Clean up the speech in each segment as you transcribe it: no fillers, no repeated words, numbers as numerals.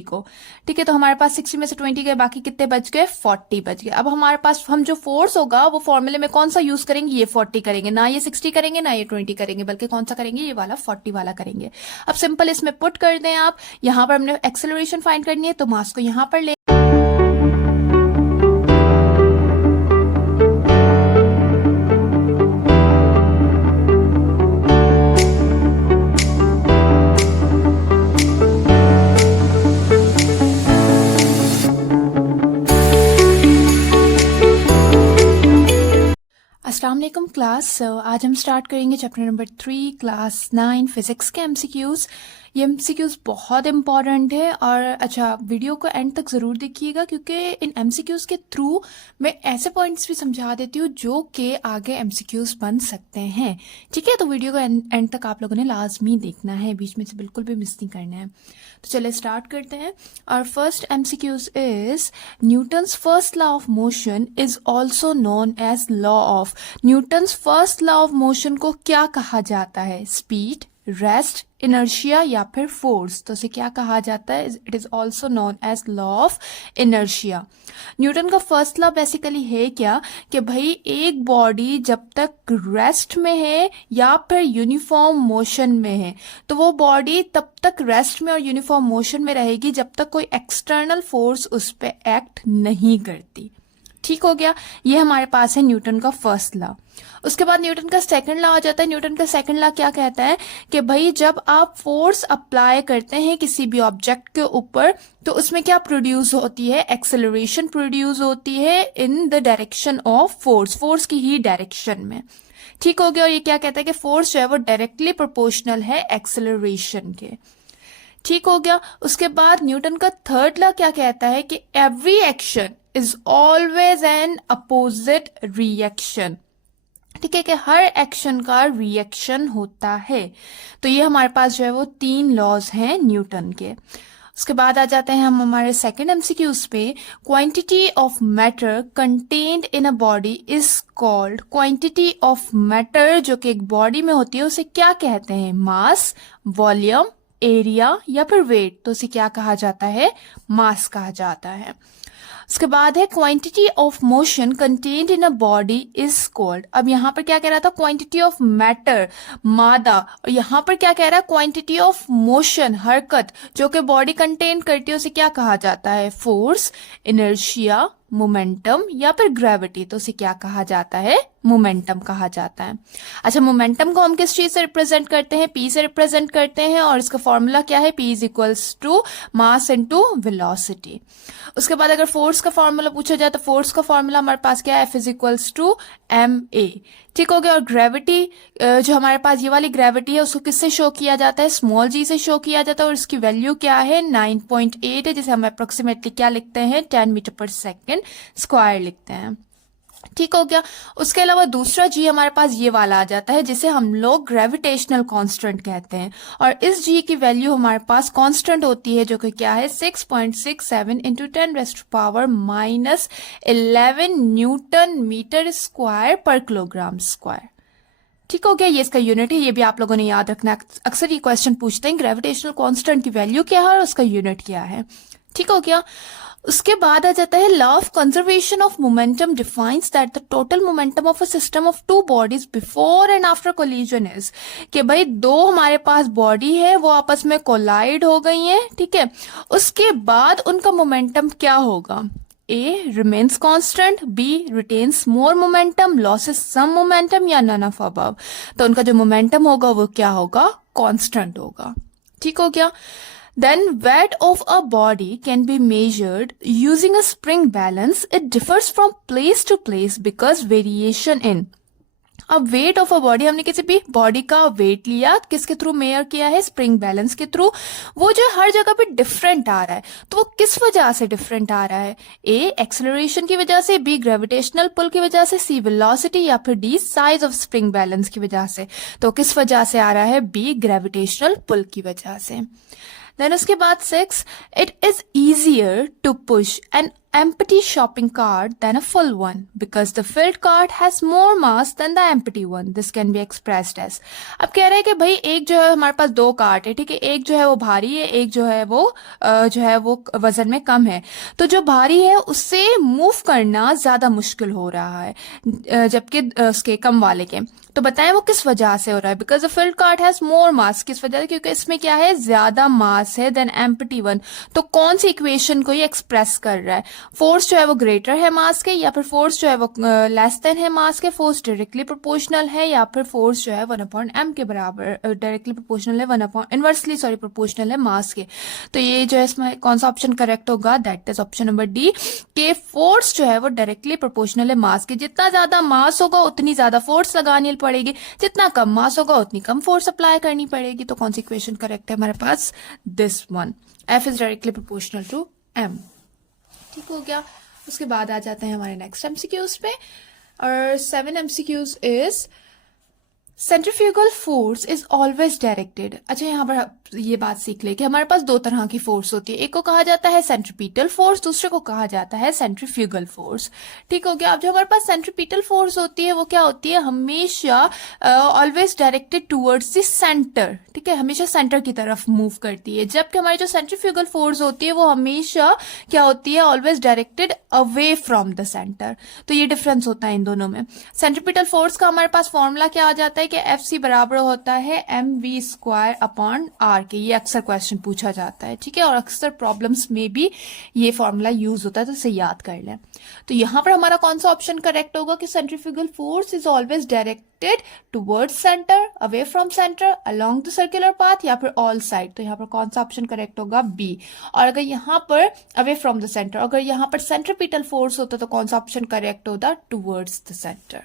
को। ठीक है, तो हमारे पास 60 में से 20 गए, बाकी कितने बच गए? 40 बच गए। अब हमारे पास हम जो फोर्स होगा वो फॉर्मूले में कौन सा यूज करेंगे? ये 40 करेंगे, ना ये 60 करेंगे ना ये 20 करेंगे, बल्कि कौन सा करेंगे? ये वाला 40 वाला करेंगे। अब सिंपल इसमें पुट कर दें आप, यहां पर हमने एक्सेलरेशन फाइंड करनी है तो मास को यहां पर ले। अस्सलाम वालेकुम क्लास। आज हम स्टार्ट करेंगे चैप्टर नंबर 3 क्लास 9 फिजिक्स के एमसीक्यूज। ये एमसीक्यूज बहुत इंपॉर्टेंट है और अच्छा वीडियो को एंड तक ज़रूर देखिएगा, क्योंकि इन एमसीक्यूज के थ्रू मैं ऐसे पॉइंट्स भी समझा देती हूँ जो कि आगे एमसीक्यूज बन सकते हैं। ठीक है, तो वीडियो को एंड तक आप लोगों ने लाजमी देखना है, बीच में से बिल्कुल भी मिस नहीं करना है। तो चलिए स्टार्ट करते हैं। और first MCQs is Newton's first law of motion is also known as law of. Newton's first law of motion को क्या कहा जाता है? स्पीड, रेस्ट, इनर्शिया या फिर फोर्स। तो इसे क्या कहा जाता है? It is also known as law of inertia. Newton का फर्स्ट लॉ बेसिकली है क्या कि भाई एक बॉडी जब तक रेस्ट में है या फिर यूनिफॉर्म मोशन में है तो वो बॉडी तब तक रेस्ट में और यूनिफॉर्म मोशन में रहेगी जब तक कोई एक्सटर्नल फोर्स उस पर एक्ट नहीं करती। ठीक हो गया, ये हमारे पास है न्यूटन का फर्स्ट लॉ। उसके बाद न्यूटन का सेकंड लॉ आ जाता है। न्यूटन का सेकंड लॉ क्या कहता है कि भाई जब आप फोर्स अप्लाई करते हैं किसी भी ऑब्जेक्ट के ऊपर तो उसमें क्या प्रोड्यूस होती है? एक्सेलरेशन प्रोड्यूस होती है in the direction of force, force की ही डायरेक्शन में। ठीक हो गया, और ये क्या कहता है कि फोर्स जो है वो डायरेक्टली प्रोपोर्शनल है एक्सेलरेशन के। ठीक हो गया। उसके बाद न्यूटन का थर्ड लॉ क्या कहता है कि every action is always an opposite reaction. ठीक है, कि हर एक्शन का रिएक्शन होता है। तो ये हमारे पास जो है वो 3 लॉज हैं न्यूटन के। उसके बाद आ जाते हैं हम हमारे सेकंड एमसीक्यूज पे। Quantity of matter contained in a body is called. Quantity of matter जो कि एक बॉडी में होती है उसे क्या कहते हैं? मास, वॉल्यूम, एरिया या फिर वेट। तो उसे क्या कहा जाता है? मास कहा जाता है। उसके बाद है quantity of motion contained in a body is called. अब यहां पर क्या कह रहा था? क्वांटिटी ऑफ मैटर, मादा, और यहां पर क्या कह रहा है? क्वांटिटी ऑफ मोशन, हरकत जो कि बॉडी कंटेन करती है उसे क्या कहा जाता है? फोर्स, इनर्शिया, मोमेंटम या फिर ग्रेविटी। तो उसे क्या कहा जाता है? मोमेंटम कहा जाता है। अच्छा, मोमेंटम को हम किस चीज से रिप्रेजेंट करते हैं? पी से रिप्रेजेंट करते हैं, और इसका फॉर्मूला क्या है? P is equals to mass into velocity. उसके बाद अगर फोर्स का फॉर्मूला पूछा जाए तो फोर्स का फॉर्मूला हमारे पास क्या है? F is equals to M A. ठीक हो गया। और ग्रेविटी जो हमारे पास ये वाली ग्रेविटी है उसको किससे शो किया जाता है? स्मॉल जी से शो किया जाता है, और इसकी वैल्यू क्या है? 9.8 है, जिसे हम अप्रोक्सीमेटली क्या लिखते हैं? 10 मीटर पर सेकेंड स्क्वायर लिखते हैं। ठीक हो गया। उसके अलावा दूसरा जी हमारे पास ये वाला आ जाता है जिसे हम लोग ग्रेविटेशनल कांस्टेंट कहते हैं, और इस जी की वैल्यू हमारे पास कांस्टेंट होती है जो कि क्या है? 6.67 इंटू 10⁻⁻11 न्यूटन मीटर स्क्वायर पर किलोग्राम स्क्वायर। ठीक हो गया, ये इसका यूनिट है, ये भी आप लोगों ने याद रखना। अक्सर ये क्वेश्चन पूछते हैं ग्रेविटेशनल कांस्टेंट की वैल्यू क्या है और उसका यूनिट क्या है। ठीक हो गया। उसके बाद आ जाता है law of conservation of momentum defines that the total momentum of a system of 2 bodies before and after collision is. कि भाई 2 हमारे पास बॉडी है वो आपस में कोलाइड हो गई हैं, ठीक है, उसके बाद उनका मोमेंटम क्या होगा? ए remains constant, B retains more momentum, losses सम मोमेंटम, या नन ऑफ अबव। तो उनका जो मोमेंटम होगा वो क्या होगा? कांस्टेंट होगा। ठीक हो गया। Then weight of a body can be measured using a spring balance. It differs from place to place because variation in. अब वेट ऑफ अ बॉडी, हमने किसी भी बॉडी का वेट लिया, किसके थ्रू मेयर किया है? स्प्रिंग बैलेंस के थ्रू। वो जो हर जगह पे डिफरेंट आ रहा है, तो वो किस वजह से डिफरेंट आ रहा है? ए एक्सेलरेशन की वजह से, बी ग्रेविटेशनल पुल की वजह से, सी वेलोसिटी, या फिर D size of spring balance की वजह से। तो किस वजह से आ रहा है? बी ग्रेविटेशनल पुल की वजह से। देन उसके बाद 6, it is easier to push an empty shopping cart than a full one because the filled cart has more mass than the empty one. This can be expressed as. अब कह रहे हैं कि भाई एक जो है हमारे पास दो कार्ट है, ठीक है, एक जो है वो भारी है, एक जो है वो वजन में कम है। तो जो भारी है उससे मूव करना ज्यादा मुश्किल हो रहा है जबकि उसके कम वाले के। तो बताएं वो किस वजह से हो रहा है? Because the filled cart has more mass. किस वजह से? क्योंकि इसमें क्या है, ज्यादा मास है देन एम्प्टी वन। तो कौन सी इक्वेशन को ये एक्सप्रेस कर रहा है? फोर्स जो है वो ग्रेटर है मास के, या फिर फोर्स जो है वो लेस देन है मास के, फोर्स डायरेक्टली प्रोपोर्शनल है, या फिर फोर्स जो है 1/m के बराबर डायरेक्टली प्रोपोर्शनल है, इनवर्सली प्रोपोर्शनल है मास के। तो ये जो है इसमें कौन सा ऑप्शन करेक्ट होगा? That is option number D, के फोर्स जो है वो डायरेक्टली प्रोपोर्शनल है मास के। जितना ज्यादा मास होगा उतनी ज्यादा फोर्स लगानी पड़ेगी, जितना कम मास होगा उतनी कम फोर्स अप्लाई करनी पड़ेगी। तो कौन सी इक्वेशन करेक्ट है हमारे पास? This one, F is directly proportional to M। ठीक हो गया। उसके बाद आ जाते हैं हमारे नेक्स्ट एमसीक्यूज पे, और 7 MCQs is centrifugal force is always directed. अच्छा, यहाँ पर ये बात सीख ले कि हमारे पास दो तरह की फोर्स होती है, एक को कहा जाता है सेंट्रीपिटल फोर्स, दूसरे को कहा जाता है सेंट्रीफ्यूगल फोर्स। ठीक हो गया। अब जो हमारे पास सेंट्रीपिटल फोर्स होती है वो क्या होती है? हमेशा always directed towards the centre, ठीक है, हमेशा सेंटर की तरफ मूव करती है। जबकि हमारी जो सेंट्रीफ्यूगल फोर्स होती है वो हमेशा क्या होती है? Always directed away from the centre. तो ये डिफरेंस होता है इन दोनों में। सेंट्रीपिटल फोर्स का हमारे पास फॉर्मूला क्या आ जाता है कि FC बराबर होता है mv²/r के। ये अक्सर क्वेश्चन पूछा जाता है, ठीक है, और अक्सर प्रॉब्लम्स में भी ये फॉर्मूला यूज होता है, तो इसे याद कर लें। तो यहां पर हमारा कौन सा ऑप्शन करेक्ट होगा कि centrifugal force is always directed towards centre, away from centre, along the circular path, या फिर ऑल साइड। तो यहाँ पर कौन सा ऑप्शन करेक्ट होगा? बी। और अगर यहाँ पर अवे फ्रॉम द सेंटर, अगर यहाँ पर सेंट्रीपिटल फोर्स होता तो कौन सा ऑप्शन करेक्ट होता? Towards the centre.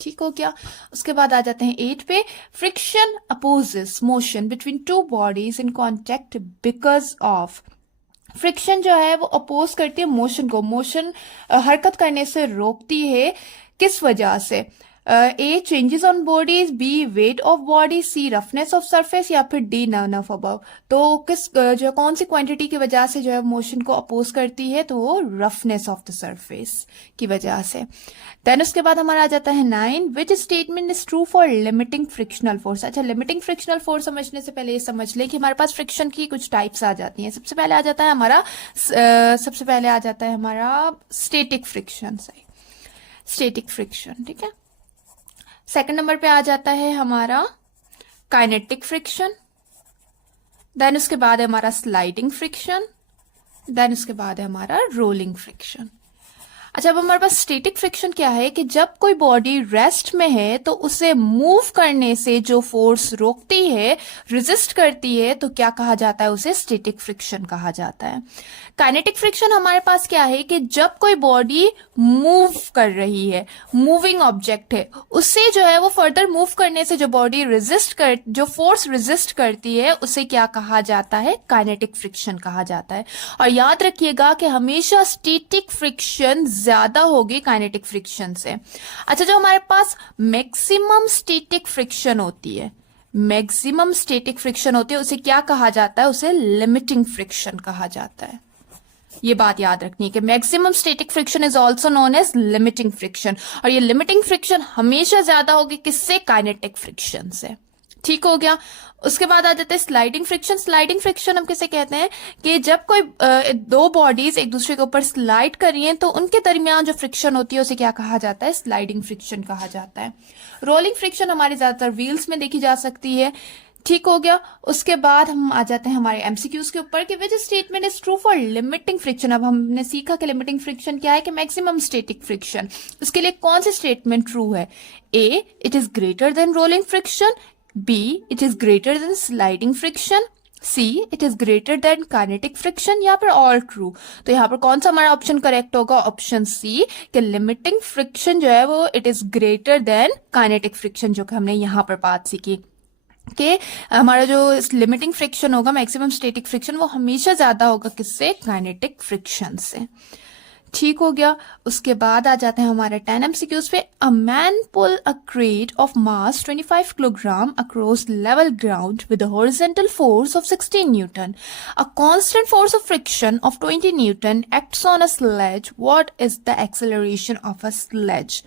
ठीक हो गया। उसके बाद आ जाते हैं 8 पे, friction opposes motion between two bodies in contact because of. Friction जो है वो अपोज करती है मोशन को, मोशन हरकत करने से रोकती है। किस वजह से? A changes on bodies, B weight of body, C roughness of surface, या फिर डी नन ऑफ अबव। तो किस जो कौन सी क्वांटिटी की वजह से जो है मोशन को अपोज करती है? तो वो रफनेस ऑफ द सरफेस की वजह से। देन उसके बाद हमारा आ जाता है 9, which statement is true for limiting frictional force. अच्छा, लिमिटिंग फ्रिक्शनल फोर्स समझने से पहले ये समझ ले कि हमारे पास फ्रिक्शन की कुछ टाइप्स आ जाती हैं। सबसे पहले आ जाता है हमारा स्टैटिक फ्रिक्शन, स्टैटिक फ्रिक्शन, ठीक है। सेकंड नंबर पे आ जाता है हमारा काइनेटिक फ्रिक्शन। देन उसके बाद है हमारा स्लाइडिंग फ्रिक्शन। देन उसके बाद है हमारा रोलिंग फ्रिक्शन। अच्छा, अब हमारे पास स्टैटिक फ्रिक्शन क्या है कि जब कोई बॉडी रेस्ट में है तो उसे मूव करने से जो फोर्स रोकती है, रेजिस्ट करती है, तो क्या कहा जाता है? उसे स्टैटिक फ्रिक्शन कहा जाता है। काइनेटिक फ्रिक्शन हमारे पास क्या है कि जब कोई बॉडी मूव कर रही है, मूविंग ऑब्जेक्ट है, उससे जो है वो फर्दर मूव करने से जो बॉडी जो फोर्स रेजिस्ट करती है, उसे क्या कहा जाता है? काइनेटिक फ्रिक्शन कहा जाता है। और याद रखिएगा कि हमेशा स्टैटिक फ्रिक्शन ज्यादा होगी काइनेटिक फ्रिक्शन से। अच्छा, जो हमारे पास मैक्सिमम स्टैटिक फ्रिक्शन होती है, उसे क्या कहा जाता है? उसे लिमिटिंग फ्रिक्शन कहा जाता है। ये बात याद रखनी है कि maximum static friction is also known as limiting friction, और ये लिमिटिंग फ्रिक्शन हमेशा ज्यादा होगी किससे? काइनेटिक फ्रिक्शन से। ठीक हो गया। उसके बाद आ जाते हैं स्लाइडिंग फ्रिक्शन। स्लाइडिंग फ्रिक्शन हम किसे कहते हैं कि जब कोई दो बॉडीज एक दूसरे के ऊपर स्लाइड कर रही हैं तो उनके दरमियान जो फ्रिक्शन होती है उसे क्या कहा जाता है? स्लाइडिंग फ्रिक्शन कहा जाता है। रोलिंग फ्रिक्शन हमारी ज्यादातर व्हील्स में देखी जा सकती है। ठीक हो गया। उसके बाद हम आ जाते हैं हमारे एमसीक्यूज के ऊपर कि which statement is true for limiting friction. अब हमने सीखा कि लिमिटिंग फ्रिक्शन क्या है कि मैक्सिमम स्टैटिक फ्रिक्शन। उसके लिए कौन सी स्टेटमेंट ट्रू है? A, it is greater than rolling friction, B, it is greater than sliding friction, C, it is greater than kinetic friction, या फिर all true। तो यहाँ पर कौन सा हमारा ऑप्शन करेक्ट होगा? ऑप्शन C, कि लिमिटिंग फ्रिक्शन जो है वो it is greater then kinetic friction, जो कि हमने यहाँ पर बात सीखी कि हमारा जो लिमिटिंग फ्रिक्शन होगा, मैक्सिमम स्टैटिक फ्रिक्शन, वो हमेशा ज्यादा होगा किससे? काइनेटिक फ्रिक्शन से। ठीक हो गया। उसके बाद आ जाते हैं हमारे 10 MCQs पे। A man pull a crate of mass 25 kilogram across level ground with a horizontal force of 16 newton. A constant force of friction of 20 newton acts on a sledge. What is the acceleration of a sledge?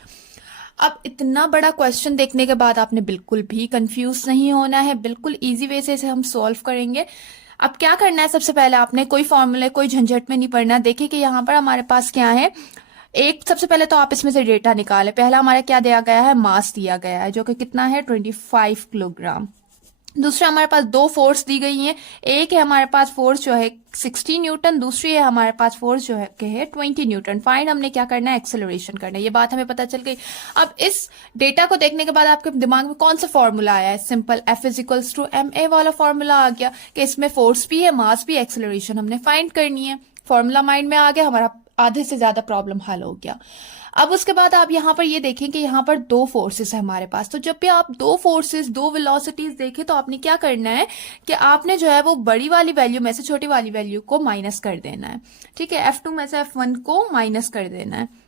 अब इतना बड़ा question देखने के बाद आपने बिल्कुल भी confuse नहीं होना है, बिल्कुल इजी वे से इसे हम सॉल्व करेंगे। अब क्या करना है, सबसे पहले आपने कोई फॉर्मूले कोई झंझट में नहीं पड़ना। देखिए कि यहाँ पर हमारे पास क्या है, एक सबसे पहले तो आप इसमें से डेटा निकालें। पहला हमारा क्या दिया गया है, मास दिया गया है जो कि कितना है 25 किलोग्राम। दूसरा हमारे पास दो फोर्स दी गई हैं। एक है हमारे पास फोर्स जो है 60 न्यूटन, दूसरी है हमारे पास फोर्स जो है के है 20 न्यूटन। फाइंड हमने क्या करना है, एक्सेलरेशन करना है। ये बात हमें पता चल गई। अब इस डेटा को देखने के बाद आपके दिमाग में कौन सा फॉर्मूला आया है, simple F is to ma वाला फॉर्मूला आ गया कि इसमें फोर्स भी है, मास भी, एक्सेलरेशन हमने फाइंड करनी है। फॉर्मूला माइंड में आ गया, हमारा आधे से ज्यादा प्रॉब्लम हल हो गया। अब उसके बाद आप यहाँ पर ये देखें कि यहाँ पर दो फोर्सेस है हमारे पास। तो जब भी आप दो फोर्सेस दो वेलोसिटीज देखें तो आपने क्या करना है कि आपने जो है वो बड़ी वाली वैल्यू में से छोटी वाली वैल्यू को माइनस कर देना है। ठीक है, F2 में से F1 को माइनस कर देना है।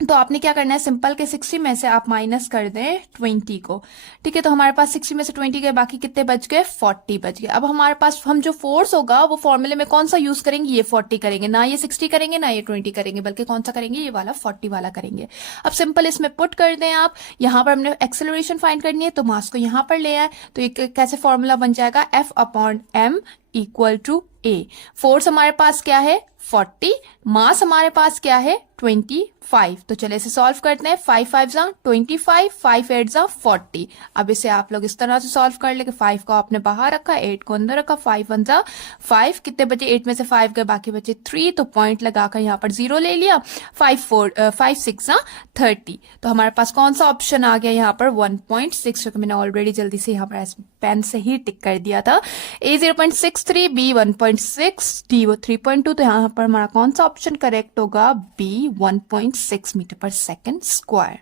तो आपने क्या करना है, सिंपल के 60 में से आप माइनस कर दें 20 को। ठीक है, तो हमारे पास 60 में से 20 गए, बाकी कितने बच गए, 40 बच गए। अब हमारे पास हम जो फोर्स होगा वो फॉर्मूले में कौन सा यूज करेंगे, ये 40 करेंगे, ना ये 60 करेंगे ना ये 20 करेंगे, बल्कि कौन सा करेंगे, ये वाला 40 वाला करेंगे। अब सिंपल इसमें पुट कर दें आप। यहाँ पर हमने एक्सेलरेशन फाइंड करनी है तो मास को यहाँ पर ले आए, तो ये कैसे फॉर्मूला बन जाएगा, F/m equal to A। Force हमारे पास क्या है 40, मास हमारे पास क्या है 25। तो चले इसे सॉल्व करते हैं। 5 5 जा 25, 5 8 जा 40। अब इसे आप लोग इस तरह से सॉल्व कर ले कि 5 को आपने बाहर रखा, 8 को अंदर रखा, 5 1 जा 5, कितने बचे, 8 में से 5 गए, बाकी बचे 3। तो पॉइंट लगाकर यहाँ पर 0 ले लिया। 5 6 जा 30। तो हमारे पास कौन सा ऑप्शन आ गया यहाँ पर 1.6, जो कि मैंने ऑलरेडी जल्दी से यहाँ पर पेन से ही टिक कर दिया था। A 0.63, B 1.6, D वो 3.2। तो यहाँ पर हमारा कौन सा ऑप्शन करेक्ट होगा, B 1.6 मीटर पर सेकेंड स्क्वायर।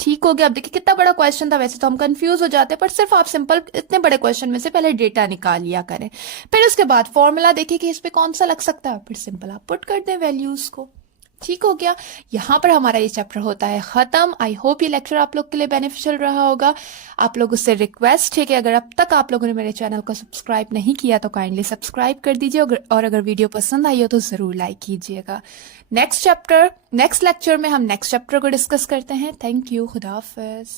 ठीक हो गया। अब देखिए कितना बड़ा क्वेश्चन था, वैसे तो हम कंफ्यूज हो जाते हैं, पर सिर्फ आप सिंपल इतने बड़े क्वेश्चन में से पहले डेटा निकाल लिया करें, फिर उसके बाद फॉर्मूला देखिए कि इस पे कौन सा लग सकता है, फिर सिंपल आप पुट कर दें वैल्यूज को। ठीक हो गया। यहाँ पर हमारा ये चैप्टर होता है खत्म। आई होप ये लेक्चर आप लोग के लिए बेनिफिशियल रहा होगा। आप लोगों से रिक्वेस्ट है कि अगर अब तक आप लोगों ने मेरे चैनल को सब्सक्राइब नहीं किया तो काइंडली सब्सक्राइब कर दीजिए, और अगर वीडियो पसंद आई हो तो जरूर लाइक कीजिएगा। नेक्स्ट लेक्चर में हम नेक्स्ट चैप्टर को डिस्कस करते हैं। थैंक यू, खुदा हाफिज।